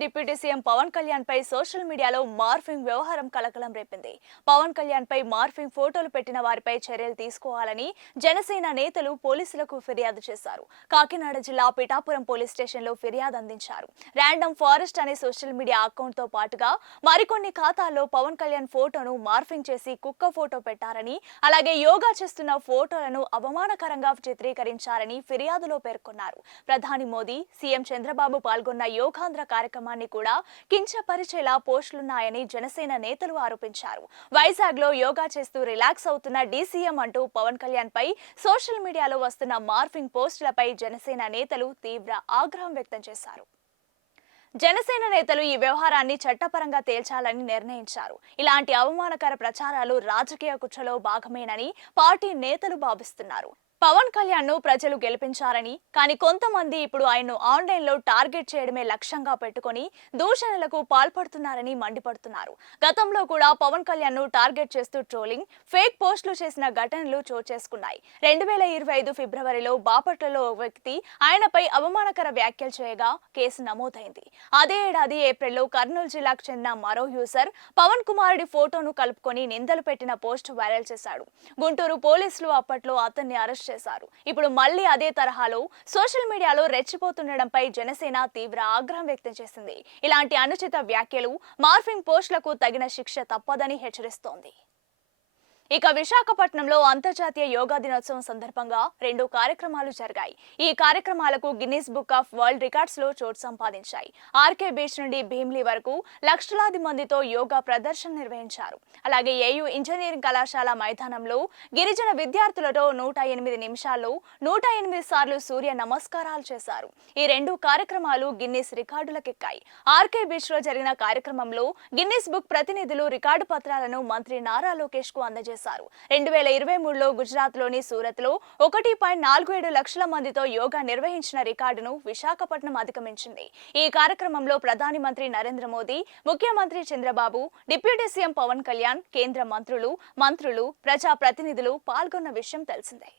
Deputy CM Pawan Kalyan పై social మీడియాలో morphing వ్యవహారం కలకలం రేపింది. పవన్ కళ్యాణ్ పై మార్ఫింగ్ ఫోటోలు పెట్టిన వారిపై చర్యలు తీసుకోవాలని జనసేన నేతలు పోలీసులకు ఫిర్యాదు చేశారు. కాకినాడ జిల్లా పిఠాపురం పోలీస్ స్టేషన్లో ఫిర్యాదు అందించారు. ర్యాండమ్ ఫారెస్ట్ అనే సోషల్ మీడియా అకౌంట్ తో పాటుగా మరికొన్ని ఖాతాల్లో పవన్ కళ్యాణ్ ఫోటోను మార్ఫింగ్ చేసి కుక్క ఫోటో పెట్టారని, అలాగే యోగా చేస్తున్న ఫోటోలను అవమానకరంగా చిత్రీకరించారని ఫిర్యాదులో పేర్కొన్నారు. ప్రధాని మోదీ, సీఎం చంద్రబాబు పాల్గొన్న యోగాంధ్ర కార్యక్రమాన్ని కూడా కించపరిచేలా పోస్టులున్నాయని జనసేన నేతలు ఆరోపించారు. వైజాగ్ లో యోగా చేస్తూ రిలాక్స్ అవుతున్న డీసీఎం అంటూ పవన్ కళ్యాణ్ పై సోషల్ మీడియాలో వస్తున్న మార్ఫింగ్ పోస్టులపై జనసేన నేతలు తీవ్ర ఆగ్రహం వ్యక్తం చేశారు. జనసేన నేతలు ఈ వ్యవహారాన్ని చట్టపరంగా తేల్చాలని నిర్ణయించారు. ఇలాంటి అవమానకర ప్రచారాలు రాజకీయ కుట్రలో భాగమేనని పార్టీ నేతలు భావిస్తున్నారు. పవన్ కళ్యాణ్ ను ప్రజలు గెలిపించారని, కానీ కొంతమంది ఇప్పుడు ఆయన్ను ఆన్లైన్ లో టార్గెట్ చేయడమే లక్ష్యంగా పెట్టుకుని దూషణలకు పాల్పడుతున్నారని మండిపడుతున్నారు. గతంలో కూడా పవన్ కళ్యాణ్ ను టార్గెట్ చేస్తూ ట్రోలింగ్, ఫేక్ పోస్టులు చేసిన ఘటనలు చోటు చేసుకున్నాయి. 2025 ఫిబ్రవరిలో బాపట్లలో ఓ వ్యక్తి ఆయనపై అవమానకర వ్యాఖ్యలు చేయగా కేసు నమోదైంది. అదే ఏడాది ఏప్రిల్లో కర్నూలు జిల్లాకు చెందిన మరో యూజర్ పవన్ కుమారుడి ఫోటోను కలుపుకొని నిందలు పెట్టిన పోస్ట్ వైరల్ చేశాడు. గుంటూరు పోలీసులు అప్పట్లో అతన్ని అరెస్ట్ చేశారు. ఇప్పుడు మళ్లీ అదే తరహాలో సోషల్ మీడియాలో రెచ్చిపోతుండడంపై జనసేన తీవ్ర ఆగ్రహం వ్యక్తం చేసింది. ఇలాంటి అనుచిత వ్యాఖ్యలు, మార్ఫింగ్ పోస్టులకు తగిన శిక్ష తప్పదని హెచ్చరిస్తోంది. ఇక విశాఖపట్నంలో అంతర్జాతీయ యోగా దినోత్సవం సందర్భంగా 2 కార్యక్రమాలు జరిగాయి. ఈ కార్యక్రమాలకు Guinness book of world records లో చోటు సంపాదించాయి. ఆర్కే బీచ్ నుండి భీమ్లీ వరకు లక్షలాది మందితో యోగా ప్రదర్శన నిర్వహించారు. అలాగే ఏయూ ఇంజనీరింగ్ కళాశాల మైదానంలో గిరిజన విద్యార్థులతో 108 నిమిషాల్లో 108 సార్లు సూర్య నమస్కారాలు చేశారు. ఈ 2 కార్యక్రమాలు గిన్నిస్ రికార్డులకెక్కాయి. ఆర్కే బీచ్ లో జరిగిన కార్యక్రమంలో గిన్నిస్ బుక్ ప్రతినిధులు రికార్డు పత్రాలను మంత్రి నారా లోకేష్ కు అందజేశారు. 2023లో గుజరాత్ లోని సూరత్ లో 1.47 లక్షల మందితో యోగా నిర్వహించిన రికార్డును విశాఖపట్నం అధిగమించింది. ఈ కార్యక్రమంలో ప్రధాని మంత్రి నరేంద్ర మోదీ, ముఖ్యమంత్రి చంద్రబాబు, డిప్యూటీ సీఎం పవన్ కళ్యాణ్, కేంద్ర మంత్రులు, ప్రజా ప్రతినిధులు పాల్గొన్న విషయం తెలిసిందే.